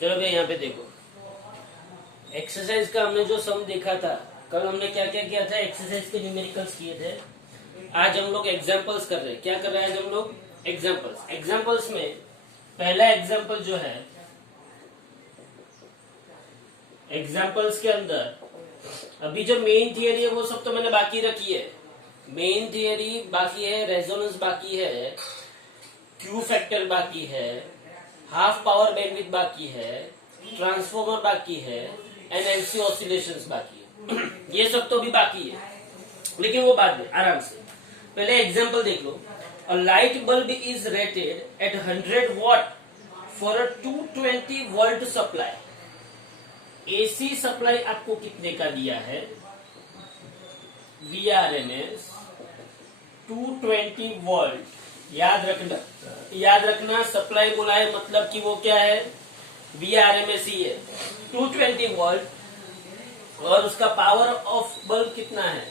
चलो भाई यहाँ पे देखो, एक्सरसाइज का हमने जो सम देखा था, कल हमने क्या क्या किया था, एक्सरसाइज के न्यूमेरिकल्स किए थे। आज हम लोग एग्जांपल्स कर रहे हैं। क्या कर रहे हैं आज हम लोग? एग्जांपल्स। एग्जांपल्स में पहला एग्जांपल जो है, एग्जांपल्स के अंदर अभी जो मेन थियरी है वो सब तो मैंने बाकी रखी है। मेन थियरी बाकी है, रेजोनेंस बाकी है, क्यू फैक्टर बाकी है, हाफ पावर बैंडविड्थ बाकी है, ट्रांसफॉर्मर बाकी है, एनएलसी ऑसिलेशंस बाकी है। ये सब तो भी बाकी है, लेकिन वो बाद में आराम से। पहले एग्जांपल देख लो। A light bulb is rated at 100 watt for a 220 volt supply. AC supply आपको कितने का दिया है? VRMS 220 volt. याद रखना सप्लाई बोला है मतलब कि वो क्या है? VRMS ही है, 220 वोल्ट। और उसका पावर ऑफ बल्ब कितना है?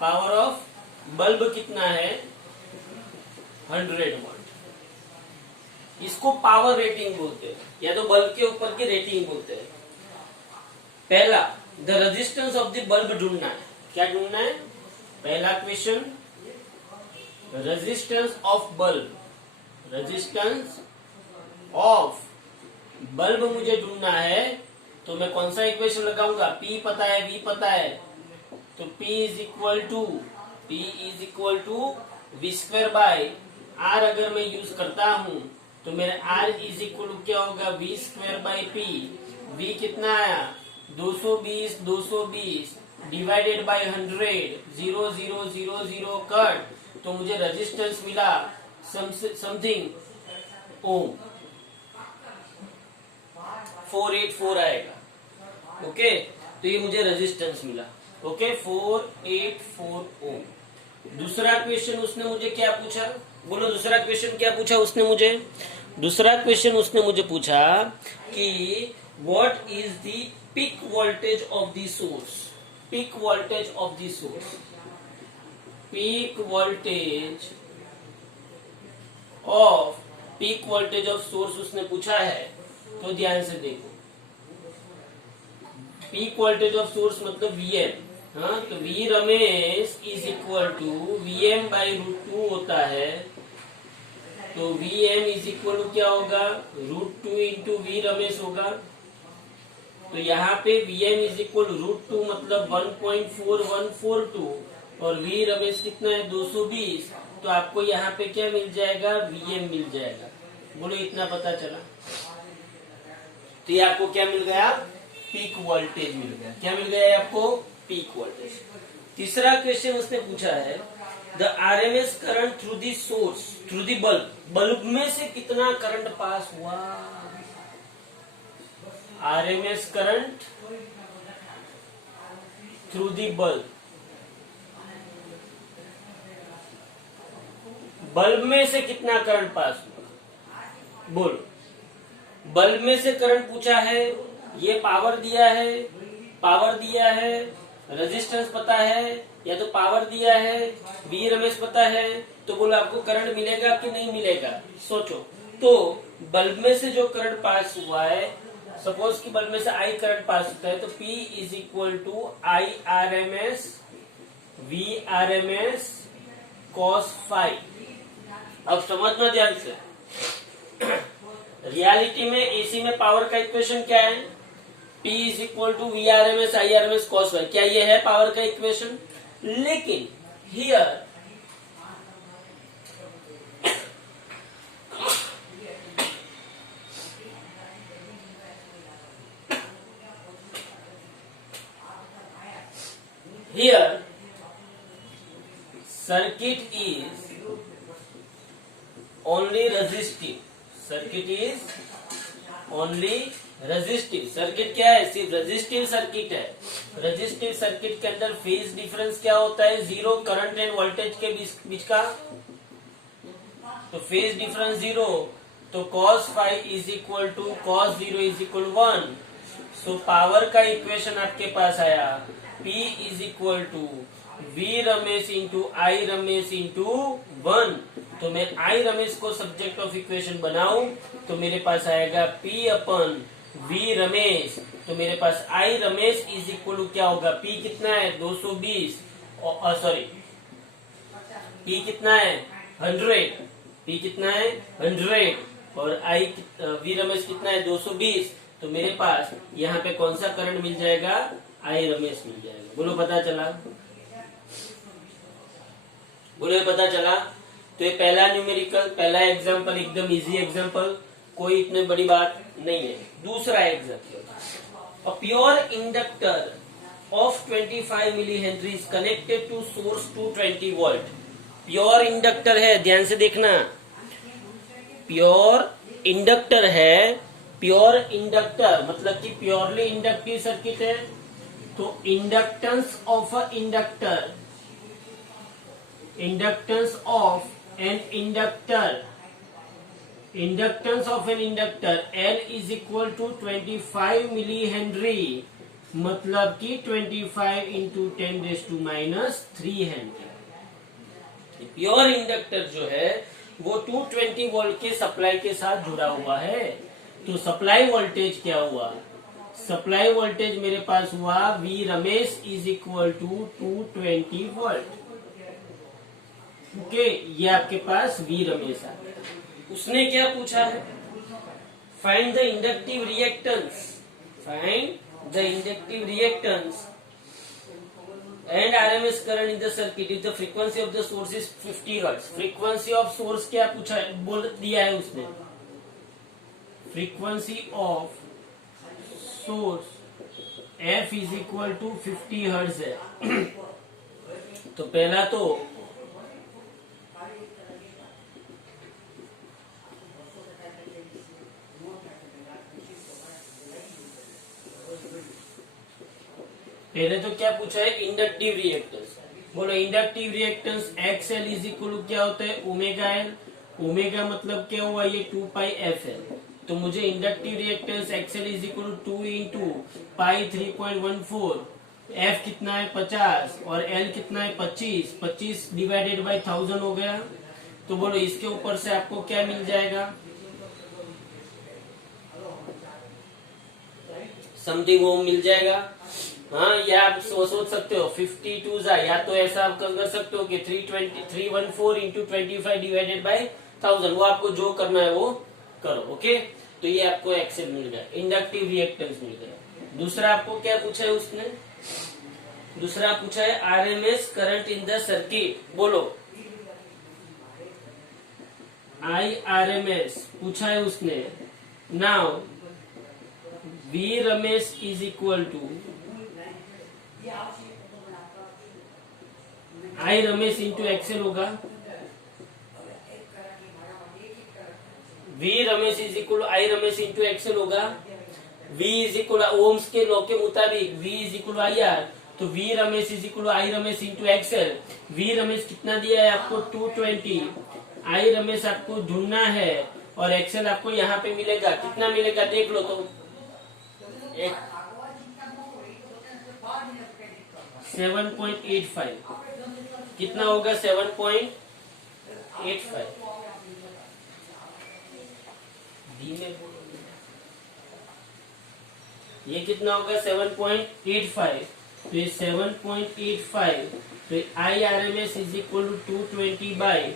पावर ऑफ बल्ब कितना है? 100 वोल्ट। इसको पावर रेटिंग बोलते हैं, या तो बल्ब के ऊपर की रेटिंग बोलते हैं। पहला, the resistance of the bulb ढूंढना है। क्या ढूंढना है? पहला question, resistance of bulb. Resistance of bulb मुझे ढूंढना है, तो मैं कौन सा इक्वेशन लगाऊंगा? P पता है, V पता है, तो P is equal to V square by R। अगर मैं यूज करता हूं तो मेरा R इज इक्वल टू क्या होगा? V square bye P। V कितना आया? 220 डिवाइडेड बाय 100, 0 0 0 0 कट, तो मुझे रेजिस्टेंस मिला समथिंग ओम, 484 आएगा। ओके, तो ये मुझे रेजिस्टेंस मिला। ओके, 484 ओम। दूसरा क्वेश्चन उसने मुझे क्या पूछा? बोलो, दूसरा क्वेश्चन क्या पूछा उसने मुझे? दूसरा क्वेश्चन उसने मुझे पूछा कि what is the peak voltage of the source. Peak voltage of the source. Peak voltage of source उसने पूछा है, तो ध्यान से देखो। पीक वोल्टेज ऑफ सोर्स मतलब VM। हाँ, तो V RMS is equal to VM by √2 होता है। तो VM इज इक्वल टू क्या होगा? √2 इंटू V रमेश होगा। तो यहाँ पे VM इज इक्वल √2 मतलब 1.4142, और V रमेश कितना है? 220। तो आपको यहाँ पे क्या मिल जाएगा? VM मिल जाएगा। बोलो, इतना पता चला। तो ये आपको क्या मिल गया? पीक वोल्टेज मिल गया। क्या मिल गया आपको? Peak voltage. तीसरा क्वेश्चन उसने पूछा है, the RMS current through the source, through the bulb. Bulb में से कितना करंट पास हुआ? RMS current through the bulb. Bulb में से कितना करंट पास हुआ? बोलो, बल्ब में से करंट पूछा है, ये पावर दिया है, रेजिस्टेंस पता है, या तो पावर दिया है, V रमेश पता है, तो बोलो आपको करंट मिलेगा कि नहीं मिलेगा? सोचो। तो बल्ब में से जो करंट पास हुआ है, सपोज कि बल्ब में से I करंट पास होता है, तो P is equal to I RMS V RMS cos phi. अब समझना ध्यान से। रियलिटी में एसी में पावर का इक्वेशन क्या है? P is equal to VRMS IRMS cos phi. क्या ये है पावर का इक्वेशन? लेकिन here circuit is only resistive। Circuit is only resistive. Circuit क्या है? सिर्फ रेजिस्टिव सर्किट है। रेजिस्टिव सर्किट के अंदर फेज डिफरेंस क्या होता है? 0 करंट एंड वोल्टेज के बीच का। तो फेज डिफरेंस 0, तो cos phi is equal to cos 0 is equal 1। So power का इक्वेशन आपके पास आया, P is equal to V RMS into I RMS into 1। तो मैं आई रमेश को सब्जेक्ट ऑफ इक्वेशन बनाऊं तो मेरे पास आएगा P अपन V रमेश। तो मेरे पास आई रमेश इज इक्वल टू क्या होगा, P कितना है 220 और सॉरी P कितना है 100, P कितना है 100 और आई वी रमेश कितना है 220। तो मेरे पास यहाँ पे कौन सा करंट मिल जाएगा, आई रमेश मिल जाएगा। बोलो पता चला, बोलो ये पता चला। तो ये पहला न्यूमेरिकल, पहला एग्जांपल एकदम इजी एग्जांपल, कोई इतनी बड़ी बात नहीं है। दूसरा example, a pure inductor of 25 milli henry is connected to source 220 volt. Pure inductor है, ध्यान से देखना, प्योर इंडक्टर है। प्योर इंडक्टर मतलब कि प्योरली इंडक्टिव सर्किट है। तो inductance of a inductor, inductance of an inductor, inductance of an inductor L is equal to 25 milli henry, मतलब कि 25 इंटू 10⁻³ हेनरी। प्योर इंडक्टर जो है वो 220 वोल्ट के सप्लाई के साथ जुड़ा हुआ है। तो सप्लाई वोल्टेज क्या हुआ, सप्लाई वोल्टेज मेरे पास हुआ V RMS is equal to 220 volt. Okay, ये आपके पास V रमेश आ गया। उसने क्या पूछा है, find the inductive reactance, find the inductive reactance and RMS current in the circuit if the frequency of the source is 50 hertz. Frequency of source क्या पूछा है, बोल दिया है उसने, frequency of source F is equal to 50 hertz है। तो पहला तो क्या पूछा है, इंडक्टिव रिएक्टेंस। बोलो inductive reactance XL is equal to क्या होता है, ओमेगा L। ओमेगा मतलब क्या हुआ, ये 2πfL। तो मुझे inductive reactance XL is equal to 2 into pi 3.14, F कितना है 50 और L कितना है 25, 25 डिवाइडेड बाय 1000 हो गया। तो बोलो इसके ऊपर से आपको क्या मिल जाएगा, समथिंग ओम मिल जाएगा। हाँ, या आप सोच सकते हो 52 या तो ऐसा आप कर सकते हो कि 314 इंटू 25 डिवाइडेड बाय 1000, वो आपको जो करना है वो करो। ओके, तो ये आपको एक्सेल मिल गया, इंडक्टिव रिएक्टेंस मिल गया। दूसरा आपको क्या पूछा है उसने, दूसरा पूछा है RMS current in the circuit. बोलो IRMS पूछा है उसने। Now V RMS is equal to I RMS into XL होगा। V RMS is equal I RMS into XL होगा। V इज इक्वल ओम्स के लॉ के मुताबिक V is equal I R, तो V RMS is equal I RMS into XL. V RMS कितना दिया है आपको 220, आई रमेश आपको ढूंढना है और एक्सेल आपको यहाँ पे मिलेगा। कितना मिलेगा देख लो, तो 7.85 कितना होगा, 7.85। ये कितना होगा 7.85। तो ये 7.85, तो I R M S is equal to 220 by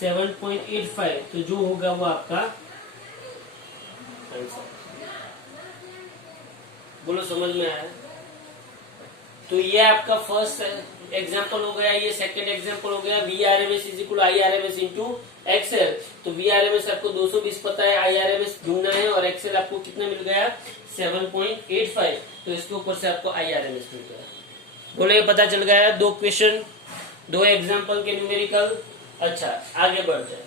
7.85, तो जो होगा वो आपका आंसर। बोलो समझ में आया। तो ये आपका फर्स्ट एग्जांपल हो गया, ये सेकंड एग्जांपल हो गया। V R M S is equal I R M S into XL. तो वी आर एम एस आपको 220 पता है, आई आर एम एस ढूंढना है और एक्सेल आपको कितना मिल गया 7.85। तो इसके ऊपर से आपको आई आर एम एस मिल गया। बोले ये पता चल गया, दो क्वेश्चन, दो एग्जाम्पल के न्यूमेरिकल। अच्छा आगे बढ़ते हैं।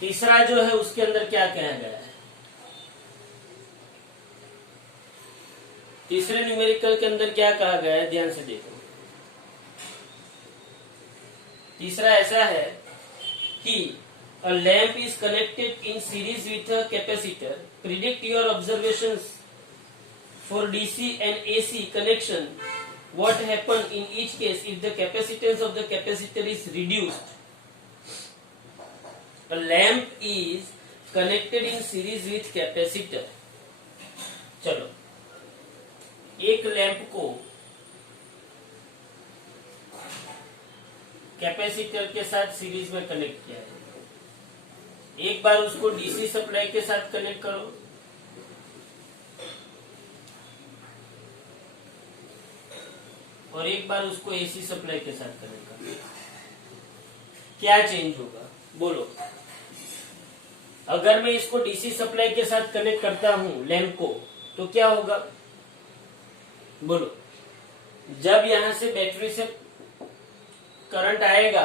तीसरा जो है उसके अंदर क्या कहा गया है, तीसरे न्यूमेरिकल के अंदर क्या कहा गया है, ध्यान से देखो। तीसरा ऐसा है कि a lamp is connected in series with a capacitor. Predict your observations for DC and AC connection what happen in each case if the capacitance of the capacitor is reduced? A lamp is connected in series with capacitor. चलो, एक lamp को capacitor के साथ series में connect किया है। एक बार उसको डीसी सप्लाई के साथ कनेक्ट करो, और एक बार उसको एसी सप्लाई के साथ कनेक्ट करो। क्या चेंज होगा बोलो? अगर मैं इसको डीसी सप्लाई के साथ कनेक्ट करता हूं लैंप को, तो क्या होगा बोलो? जब यहां से बैटरी से करंट आएगा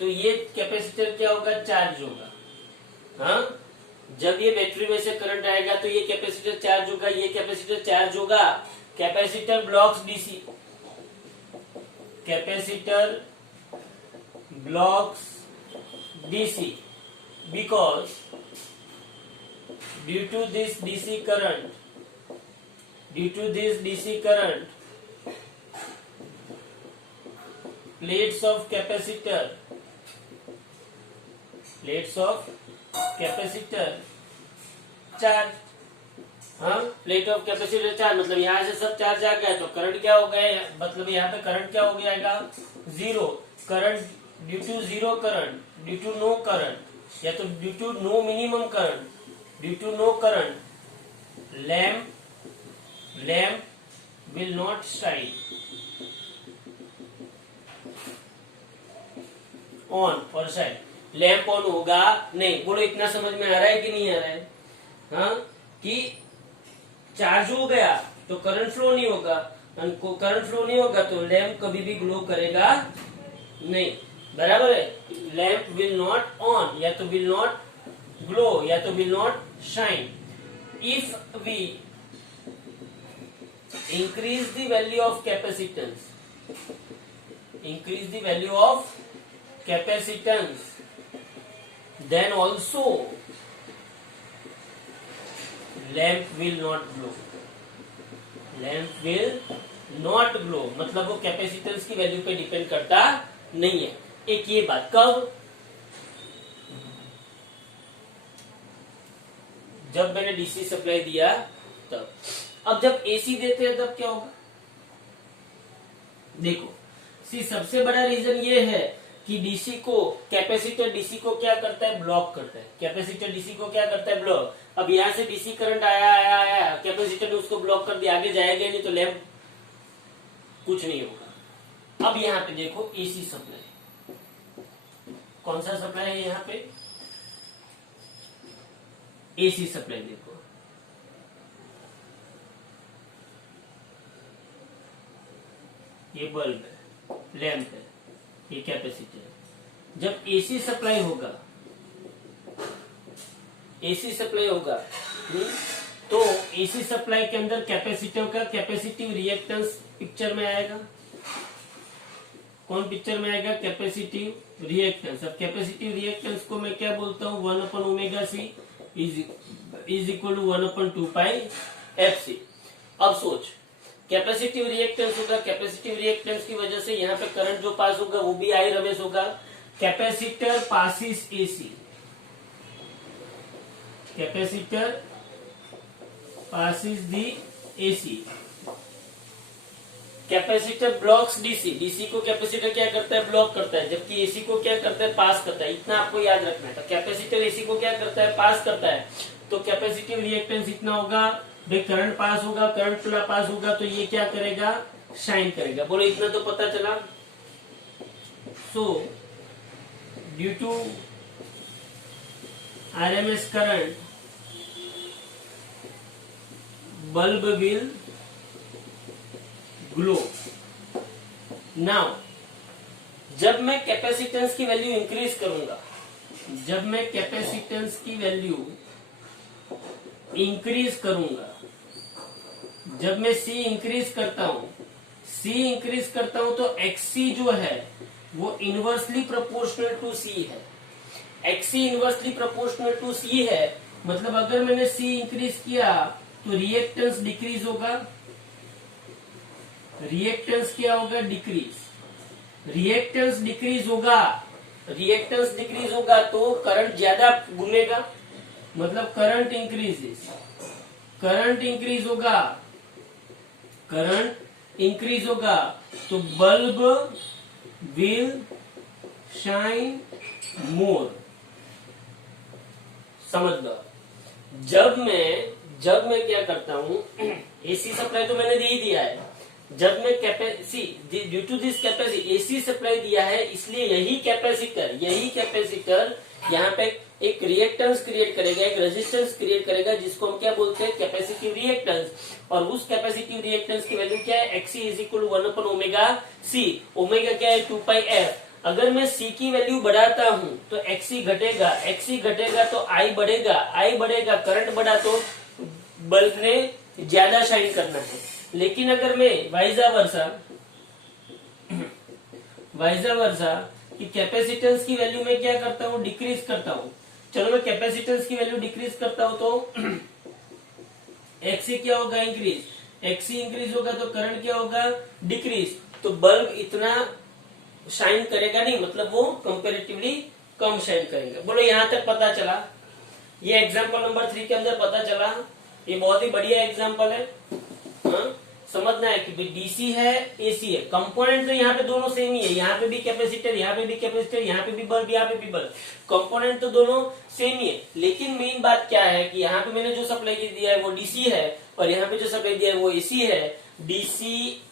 तो ये कैपेसिटर क्या होगा? चार्ज होगा। हाँ, जब ये बैटरी में से करंट आएगा तो ये कैपेसिटर चार्ज होगा, ये कैपेसिटर चार्ज होगा। Capacitor blocks DC, capacitor blocks DC because due to this DC current, plates of capacitor charge. हाँ, प्लेट ऑफ कैपेसिटर चार्ज मतलब यहाँ से सब चार्ज आ गया तो करंट क्या हो गया? मतलब यहाँ पे करंट क्या हो जाएगा? Zero current. Due to zero current, due to no current, या तो due to no minimum current, due to no current, lamp will not shine on और शाइन। लैम्प ऑन होगा नहीं। बोलो, इतना समझ में आ रहा है कि नहीं आ रहा है? हाँ, कि चार्ज हो गया तो करंट फ्लो नहीं होगा, करंट फ्लो नहीं होगा तो लैम्प कभी भी ग्लो करेगा नहीं। बराबर है? लैम्प विल नॉट ऑन, या तो विल नॉट ग्लो, या तो will not shine. If we increase the value of capacitance, then also lamp will not glow, मतलब वो कैपेसिटेंस की वैल्यू पे डिपेंड करता नहीं है। एक ये बात, कब? जब मैंने डीसी सप्लाई दिया तब। अब जब एसी देते हैं तब क्या होगा? देखो, सबसे बड़ा रीजन ये है कि डीसी को, कैपेसिटर डीसी को क्या करता है? ब्लॉक करता है। कैपेसिटर डीसी को क्या करता है? ब्लॉक। अब यहां से डीसी करंट आया, कैपेसिटर ने उसको ब्लॉक कर दिया, आगे जाएगा नहीं तो लैंप कुछ नहीं होगा। अब यहाँ पे देखो एसी सप्लाई, कौन सा सप्लाई है यहाँ पे? AC supply. देखो, ये बल्ब है, लैंप है, ये कैपेसिटर है। जब एसी सप्लाई होगा, तो एसी सप्लाई के अंदर कैपेसिटर का कैपेसिटिव रिएक्टेंस पिक्चर में आएगा। कौन पिक्चर में आएगा? Capacitive reactance. अब कैपेसिटिव रिएक्टेंस को मैं क्या बोलता हूँ? 1/ωc is equal to 1/2 pi FC। अब सोच, कैपेसिटिव रिएक्टेंस होगा, कैपेसिटिव रिएक्टेंस की वजह से यहाँ पे करंट जो पास होगा वो भी आई रमेश होगा। Capacitor passes AC, capacitor passes the AC. Capacitor blocks DC, DC को कैपेसिटर क्या करता है? ब्लॉक करता है, जबकि एसी को क्या करता है? पास करता है। इतना आपको याद रखना है। तो कैपेसिटर एसी को क्या करता है? पास करता है। तो कैपेसिटिव रिएक्टेंस इतना होगा, भाई करंट पास होगा, करंट पास होगा तो ये क्या करेगा? शाइन करेगा। बोलो, इतना तो पता चला। So due to RMS current, bulb will glow. Now जब मैं कैपेसिटेंस की वैल्यू इंक्रीज करूंगा, जब मैं सी इंक्रीज करता हूं तो एक्सी जो है वो इनवर्सली प्रोपोर्शनल टू सी है। एक्सी इनवर्सली प्रोपोर्शनल टू सी है, मतलब अगर मैंने सी इंक्रीज किया तो रिएक्टेंस डिक्रीज होगा। रिएक्टेंस क्या होगा, डिक्रीज। रिएक्टेंस डिक्रीज होगा, रिएक्टेंस डिक्रीज होगा तो करंट ज्यादा घूमेगा, मतलब करंट इंक्रीजेस, करंट इंक्रीज होगा, करंट इंक्रीज होगा तो बल्ब विल शाइन मोर। समझ लो, जब मैं क्या करता हूं, एसी सप्लाई तो मैंने दे ही दिया है, जब मैं capacity due to this capacity AC supply दिया है, इसलिए यही कैपेसिटर यहाँ पे एक रिएक्टेंस क्रिएट करेगा, एक रेजिस्टेंस क्रिएट करेगा, जिसको हम क्या बोलते हैं, कैपेसिटिव रिएक्टेंस। और उस कैपेसिटिव रिएक्टेंस की वैल्यू क्या है, एक्सी इज इक्वल 1/ओमेगा सी। ओमेगा क्या है, 2πf। अगर मैं C की वैल्यू बढ़ाता हूं तो XC घटेगा, XC घटेगा तो I बढ़ेगा, I बढ़ेगा, करंट बढ़ा तो बल्ब ने ज्यादा शाइन करना है। लेकिन अगर मैं वाइजा वर्सा कि कैपेसिटेंस की वैल्यू में क्या करता हूं, डिक्रीज करता हूं। चलो मैं कैपेसिटेंस की वैल्यू डिक्रीज करता हूं तो XC क्या होगा, इंक्रीज। XC इंक्रीज होगा तो करंट क्या होगा, डिक्रीज। तो बल्ब इतना शाइन करेगा नहीं, मतलब वो कंपेरेटिवली कम शाइन करेंगे। बोलो यहां तक पता चला, ये एग्जांपल नंबर 3 के अंदर पता चला। ये बहुत ही बढ़िया एग्जांपल है। हाँ? समझना है कि डीसी है, एसी है, कंपोनेंट तो यहाँ पे दोनों सेम ही है, यहाँ पे भी कैपेसिटर, यहाँ पे भी कैपेसिटर, यहाँ पे भी बल्ब, यहाँ पे भी बल्ब, कंपोनेंट तो दोनों सेम ही है। लेकिन मेन बात क्या है कि यहाँ पे मैंने जो सप्लाई दिया है वो डीसी है, और यहाँ पे जो सप्लाई दिया है वो एसी है। डीसी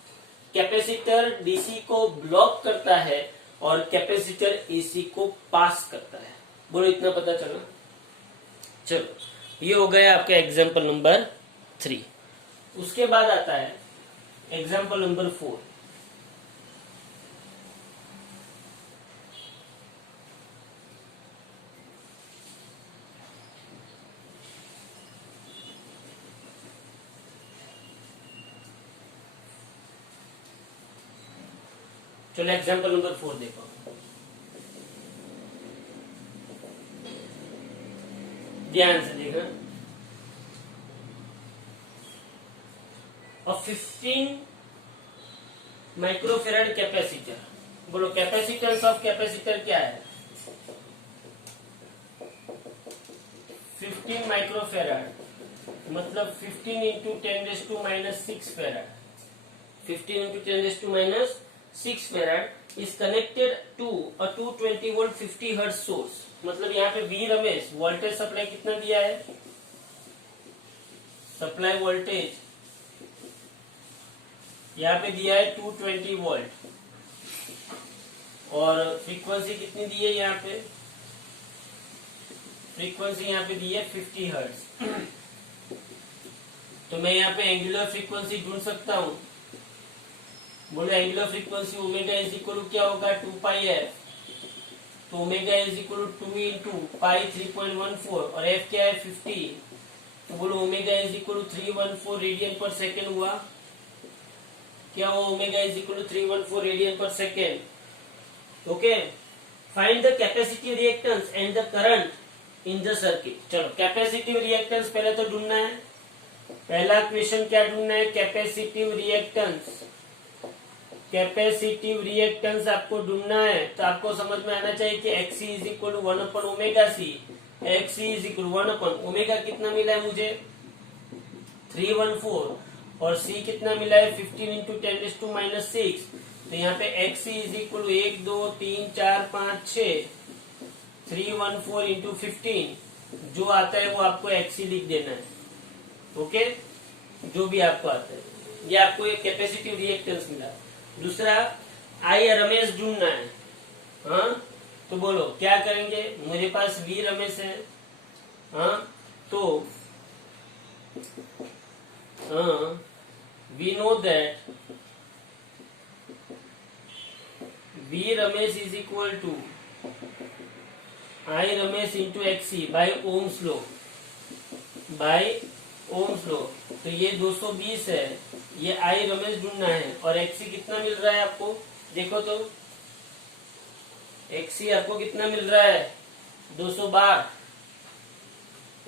कैपेसिटर डीसी को ब्लॉक करता है और कैपेसिटर एसी को पास करता है। बोलो इतना पता चला। चलो ये हो गया आपका एग्जाम्पल नंबर 3। उसके बाद आता है एग्जाम्पल नंबर 4। चलो एग्जाम्पल नंबर 4 देखो। ध्यान से देखना। और 15 माइक्रोफेराड कैपेसिटर। बोलो कैपेसिटेंस ऑफ कैपेसिटर क्या है, 15 माइक्रोफेराड मतलब 15 into 10⁻⁻6 farad. 15 into 10⁻⁻6 farad is connected to a 220 volt 50 hertz source. मतलब यहाँ पे वी रमेश वोल्टेज सप्लाई कितना दिया है, सप्लाई वोल्टेज यहाँ पे दिया है 220 वोल्ट, और फ्रीक्वेंसी कितनी दी है, यहाँ पे फ्रीक्वेंसी यहाँ पे दी है 50 हर्ट्ज। तो मैं यहाँ पे एंगुलर फ्रीक्वेंसी ढूंढ सकता हूँ। बोले angular frequency omega is equal to क्या होगा, 2πf। तो omega is equal to 2 into pi 3.14, और एफ क्या है 50। तो बोलो omega is equal to 314 radian per second हुआ। क्या हुआ, omega is equal to 314 radian per second. Okay, find the capacity reactance and the current in the circuit. चलो capacitive reactance पहले तो ढूंढना है। पहला क्वेश्चन क्या ढूंढना है, कैपेसिटिव रिएक्टेंस। कैपेसिटिव रिएक्टेंस आपको ढूंढना है तो आपको समझ में आना चाहिए कि XC इज इक्वल टू 1/ओमेगा-C। XC इज इक्वल 1/ओमेगा कितना मिला है मुझे, 314, और C कितना मिला है 15 इंटू 10⁻⁻6। तो यहाँ पे XC is equal to 1 2 3 4 5 6, 314 into 15 जो आता है वो आपको XC लिख देना है। ओके, जो भी आपको आता है, ये आपको एक कैपेसिटिव रिएक्टेंस मिला। दूसरा आई रमेश ढूंढना है। हाँ, तो बोलो क्या करेंगे, मेरे पास वी रमेश है। हाँ, तो V no that V RMS is equal to I RMS into XC by Ohm's law, by Ohm's law. तो ये 220 है, ये आई रमेश ढूंढना है, और XC कितना मिल रहा है आपको, देखो तो XC आपको कितना मिल रहा है, 212।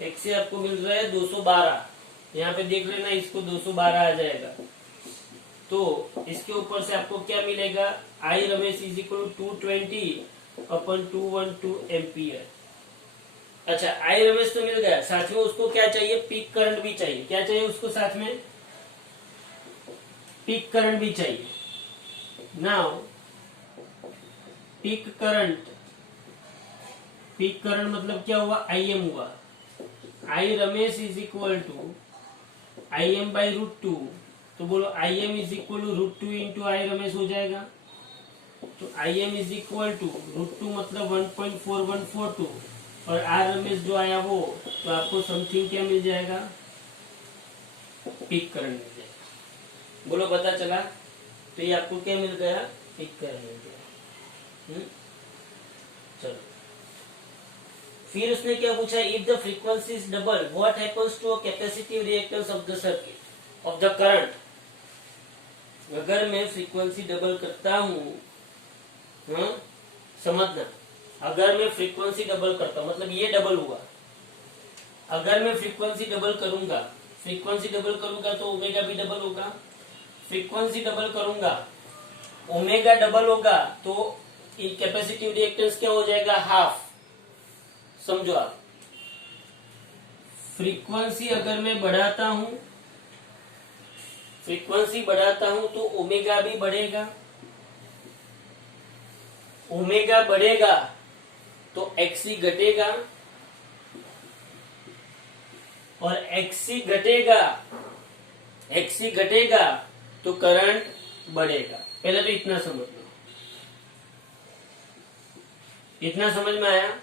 XC आपको मिल रहा है 212। यहाँ पे देख लेना, इसको 212 आ जाएगा। तो इसके ऊपर से आपको क्या मिलेगा, I RMS is equal to 220/212 ampere. अच्छा, आई रमेश तो मिल गया, साथ में उसको क्या चाहिए, पीक करंट भी चाहिए। क्या चाहिए उसको, साथ में पीक करंट भी चाहिए। नाउ पीक करंट मतलब क्या हुआ, आई एम हुआ। I RMS is equal to I M by √2। तो बोलो I M is equal to √2 into I RMS हो जाएगा। तो I M is equal to √2 मतलब 1.4142 और आर रमेश जो आया वो, तो आपको समथिंग क्या मिल जाएगा, पीक करंट मिल जाएगा। बोलो पता चला। तो ये आपको क्या मिल गया, पीक करंट मिल गया। चलो फिर उसने क्या पूछा, if the frequency is double what happens to a capacitive reactance of the circuit of the current. अगर मैं फ्रीक्वेंसी डबल करता हूँ, समझना, अगर मैं फ्रीक्वेंसी डबल करता हूँ मतलब ये डबल हुआ, अगर मैं फ्रीक्वेंसी डबल करूंगा तो ओमेगा भी डबल होगा। फ्रीक्वेंसी डबल करूंगा, ओमेगा डबल होगा, तो कैपेसिटिव रिएक्टेंस क्या हो जाएगा, हाफ। समझो आप, फ्रीक्वेंसी अगर मैं बढ़ाता हूं तो ओमेगा भी बढ़ेगा, ओमेगा बढ़ेगा तो एक्सी घटेगा, और एक्सी घटेगा तो करंट बढ़ेगा। पहले तो इतना समझ लो, इतना समझ में आया।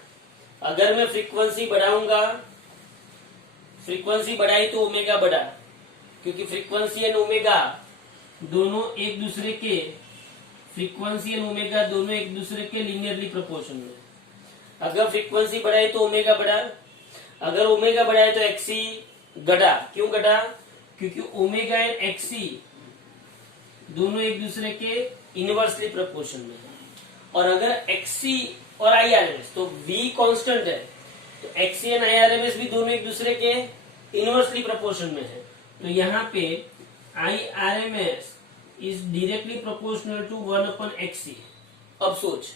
अगर मैं फ्रीक्वेंसी बढ़ाऊंगा, फ्रीक्वेंसी बढ़ाई तो ओमेगा बढ़ा, क्योंकि फ्रीक्वेंसी एंड ओमेगा दोनों एक दूसरे के, फ्रीक्वेंसी एंड ओमेगा दोनों एक दूसरे के लीनियरली प्रोपोर्शन में। अगर फ्रीक्वेंसी बढ़ाई तो ओमेगा बढ़ा, अगर ओमेगा बढ़ाए तो एक्सी घटा। क्यों घटा, क्योंकि ओमेगा एंड एक्सी दोनों एक दूसरे के इनवर्सली प्रोपोर्शन में है। और अगर एक्सी और आई आर एम एस, तो V कांस्टेंट है, तो XC and I R M S भी दोनों एक दूसरे के इनवर्सली प्रोपोर्शन में है। तो यहाँ पे I R M S is directly proportional to 1/XC। अब सोच,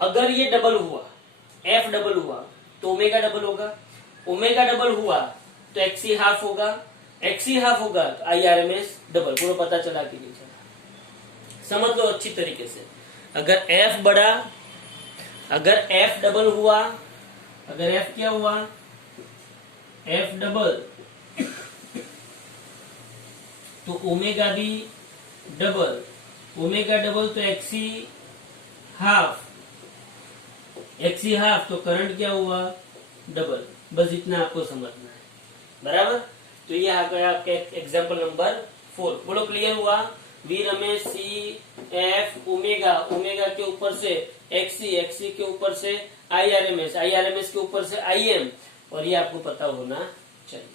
अगर ये डबल हुआ, F डबल हुआ तो ओमेगा डबल होगा, ओमेगा डबल हुआ तो XC हाफ होगा, XC हाफ होगा तो IRMS डबल। पूरा पता चला कि नहीं चला, समझ लो अच्छी तरीके से। अगर F बढ़ा, अगर F डबल हुआ, अगर F क्या हुआ, F डबल, तो ओमेगा भी डबल, ओमेगा डबल तो XC हाफ, XC हाफ तो करंट क्या हुआ, डबल। बस इतना आपको समझना है, बराबर। तो ये आ गया आपका एग्जाम्पल नंबर 4। बोलो क्लियर हुआ। V RMS C F omega, omega के ऊपर से XC, XC के ऊपर से IRMS, IRMS के ऊपर से IM, और ये आपको पता होना चाहिए।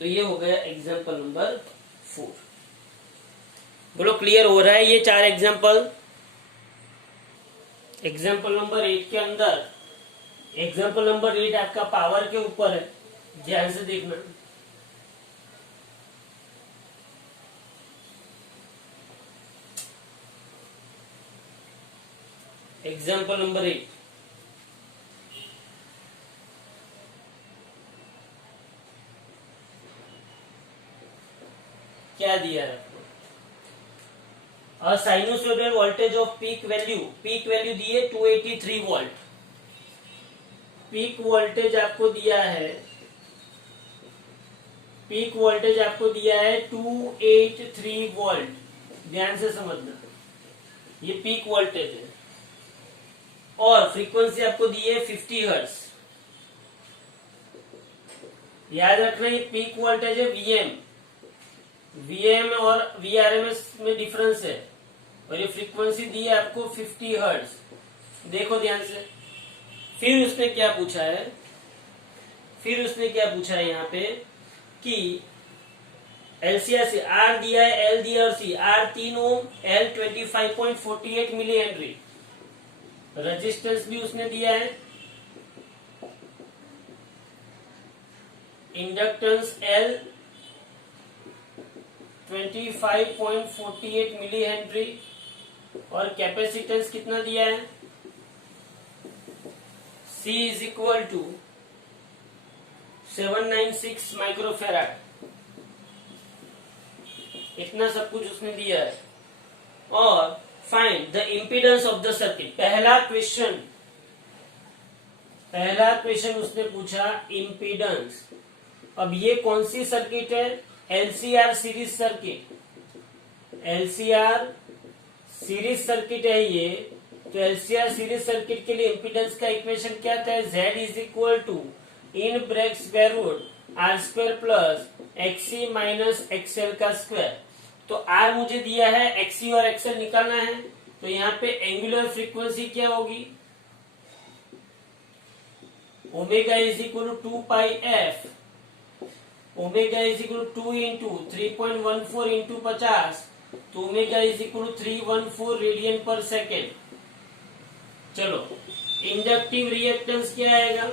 तो ये हो गया एग्जाम्पल नंबर 4। बोलो क्लियर हो रहा है ये 4 एग्जाम्पल। एग्जाम्पल नंबर 8 के अंदर, एग्जाम्पल नंबर 8 आपका पावर के ऊपर है, ध्यान से देखना। एग्जाम्पल नंबर 8, क्या दिया है आपको, sinusoidal voltage off peak value दिए 283 वोल्ट। पीक वोल्टेज आपको दिया है, पीक वोल्टेज आपको दिया है 283 वोल्ट। ध्यान से समझना, ये पीक वोल्टेज है, और फ्रीक्वेंसी आपको दी है 50 हर्ट्ज। याद रखना ये पीक वोल्टेज है वीएम और वीआरएमएस में डिफरेंस है, और ये फ्रीक्वेंसी दी है आपको 50 हर्ट्ज। देखो ध्यान से। फिर उसने क्या पूछा है, यहाँ पे कि एलसीआर आर दिया है, एल दिया और C, R 3 ohm, L 25.48 milli henry, resistance भी उसने दिया है, इंडक्टेंस एल 25.48 मिली हेनरी और कैपेसिटेंस कितना दिया है, C is equal to 796 microfarad. इतना सब कुछ उसने दिया है। और find the impedance of the circuit. पहला क्वेश्चन उसने पूछा इम्पीडेंस। अब ये कौन सी सर्किट है, LCR series circuit. LCR series circuit है ये। तो एलसीआर सीरीज सर्किट के लिए इम्पीडेंस का इक्वेशन क्या था, Z is equal to in bracket square root R square plus XC minus XL का स्क्वायर। तो आर मुझे दिया है, एक्सी और एक्सएल निकालना है। तो यहाँ पे एंगुलर फ्रीक्वेंसी क्या होगी, omega is equal to 2 pi F. Omega is equal to 2 into 3.14 into 50। तो omega is equal to 314 radian per second. चलो इंडक्टिव रिएक्टेंस क्या आएगा,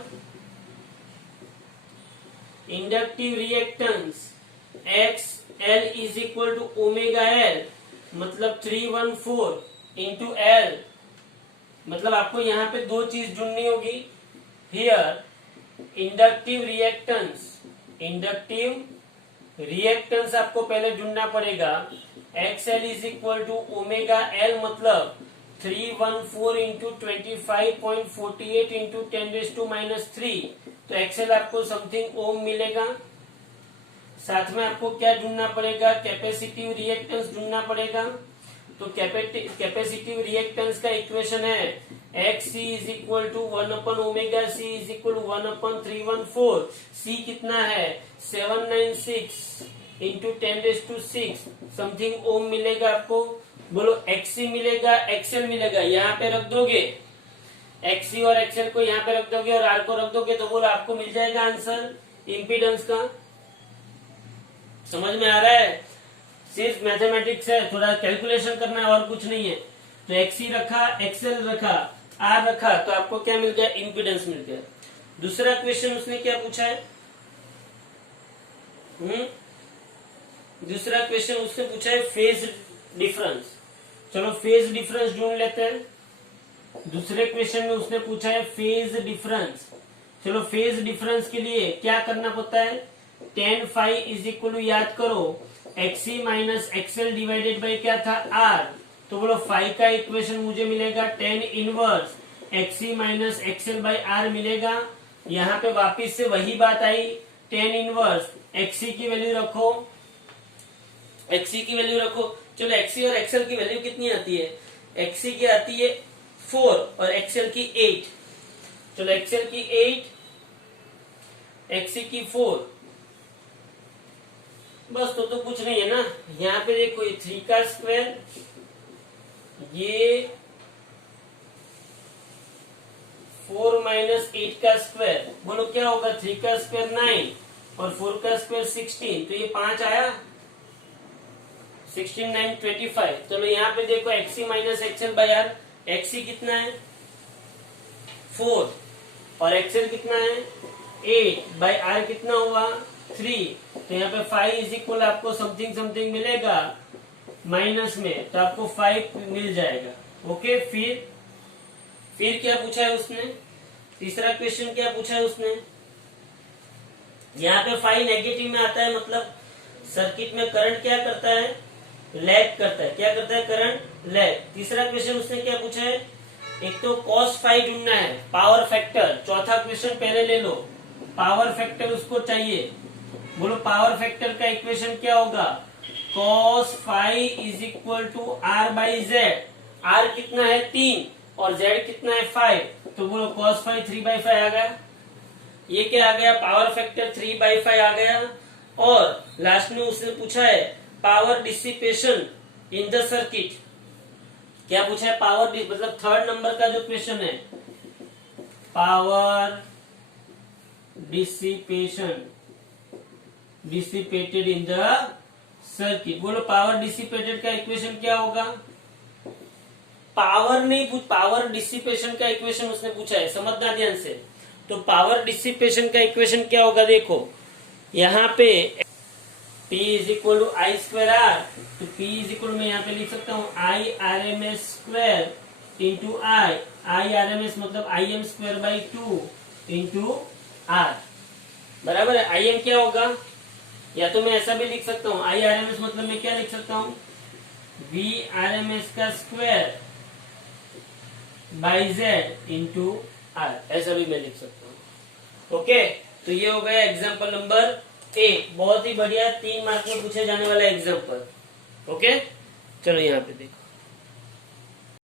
inductive reactance X L is equal to omega L, मतलब 314 into L. मतलब आपको यहाँ पे दो चीज ढूंढनी होगी। हियर इंडक्टिव रिएक्टेंस आपको पहले ढूंढना पड़ेगा। X L is equal to omega L, मतलब 314 इंटू 25.48 इंटू 10⁻³ तो एक्सएल आपको समथिंग ओम मिलेगा। साथ में आपको क्या ढूंढना पड़ेगा, कैपेसिटिव रिएक्टेंस ढूंढना पड़ेगा। तो कैपेसिटिव रिएक्टेंस का इक्वेशन है X C is equal to 1 omega C is equal to 1/314। C कितना है 796 इंटू 10⁻⁶ समथिंग ओम मिलेगा आपको। बोलो एक्सी मिलेगा, एक्सएल मिलेगा, यहाँ पे रख दोगे एक्सी और एक्सएल को यहाँ पे रख दोगे और आर को रख दोगे तो बोलो आपको मिल जाएगा आंसर इम्पीडेंस का। समझ में आ रहा है, सिर्फ मैथमेटिक्स है, थोड़ा कैलकुलेशन करना है और कुछ नहीं है। तो एक्सी रखा, एक्सएल रखा, आर रखा, तो आपको क्या मिल गया, इम्पीडेंस मिल गया। दूसरा क्वेश्चन उसने क्या पूछा है, दूसरा क्वेश्चन उसने पूछा है फेज डिफरेंस। चलो फेज डिफरेंस ढूंढ लेते हैं। दूसरे क्वेश्चन में उसने पूछा है फेज डिफरेंस। चलो फेज डिफरेंस के लिए क्या करना पड़ता है, tan phi is equal to, याद करो, XC minus XL divided by क्या था, आर। तो बोलो फाई का इक्वेशन मुझे मिलेगा tan inverse XC minus XL by R मिलेगा। यहाँ पे वापिस से वही बात आई, tan इनवर्स एक्सी की वैल्यू रखो, एक्सी की वैल्यू रखो। चलो एक्सी और एक्सएल की वैल्यू कितनी आती है, एक्सी की आती है 4 और एक्सएल की 8। चलो एक्सएल की 8, एक्सी की 4, बस तो कुछ नहीं है ना। यहाँ पे देखो ये 3 का स्क्वायर, ये 4 माइनस 8 का स्क्वायर, बोलो क्या होगा, 3 का स्क्वायर 9 और 4 का स्क्वायर 16, तो ये 5 आया, 16 9 25। चलो यहाँ पे देखो XC minus XL by R, XC कितना है 4 और एक्सएल कितना है 8 बाई आर कितना हुआ 3। तो यहाँ पे 5 इज इक्वल आपको समथिंग समथिंग मिलेगा माइनस में, तो आपको 5 मिल जाएगा। ओके, फिर क्या पूछा है उसने, तीसरा क्वेश्चन क्या पूछा है उसने, यहाँ पे 5 नेगेटिव में आता है, मतलब सर्किट में करंट क्या करता है, लैग करता है। क्या करता है, करंट लैग। तीसरा क्वेश्चन उसने क्या पूछा है, एक तो cos फाई ढूंढना है, पावर फैक्टर। चौथा क्वेश्चन पहले ले लो, पावर फैक्टर उसको चाहिए। बोलो पावर फैक्टर का इक्वेशन क्या होगा, cos phi is equal to R by Z. R कितना है 3 और जेड कितना है 5, तो बोलो cos फाई 3/5 आ गया। ये क्या आ गया, पावर फैक्टर 3/5 आ गया। और लास्ट में उसने पूछा है power dissipation in the circuit. क्या पूछा है, पावर, मतलब थर्ड नंबर का जो क्वेश्चन है, power dissipated in the circuit. बोलो पावर डिसिपेटेड का इक्वेशन क्या होगा, पावर नहीं पूछ, पावर डिसिपेशन का इक्वेशन उसने पूछा है, समझना ध्यान से। तो पावर डिसिपेशन का इक्वेशन क्या होगा, देखो यहाँ पे P is equal to I square R, तो P इज इक्वल मैं यहाँ पे लिख सकता हूँ I R M S square into I R M S मतलब I M square by 2 into R, बराबर है। आई एम क्या होगा, या तो मैं ऐसा भी लिख सकता हूँ आई आर एम एस मतलब मैं क्या लिख सकता हूँ वी आर एम एस का square by Z into R, ऐसा भी मैं लिख सकता हूँ। ओके, तो ये हो गया एग्जाम्पल नंबर 1, बहुत ही बढ़िया 3 मार्क में पूछे जाने वाला एग्जाम्पल। ओके, चलो यहाँ पे देखो।